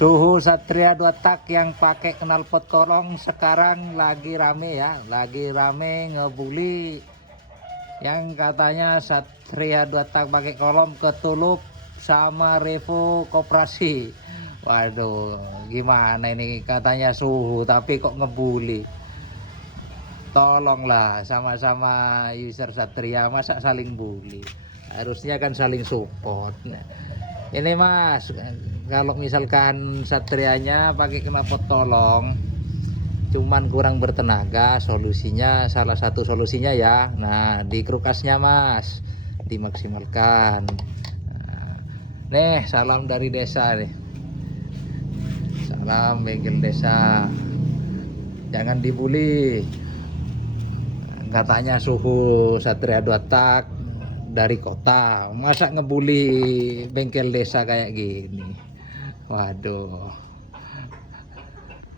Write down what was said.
Suhu Satria 2 tak yang pakai knalpot kolong sekarang lagi rame ya, lagi rame ngebully yang katanya Satria 2 tak pakai kolom ketulup sama Revo Koperasi. Waduh, gimana ini katanya suhu tapi kok ngebully. Tolonglah, sama-sama user Satria masa saling bully. Harusnya kan saling support. Ini Mas, kalau misalkan Satrianya pakai knalpot tolong cuman kurang bertenaga, solusinya salah satu solusinya ya, nah di krukasnya Mas dimaksimalkan. Nah, nih salam dari desa nih, salam bengkel desa, jangan dibully. Katanya suhu Satria 2 tak dari kota, masa ngebully bengkel desa kayak gini. Waduh,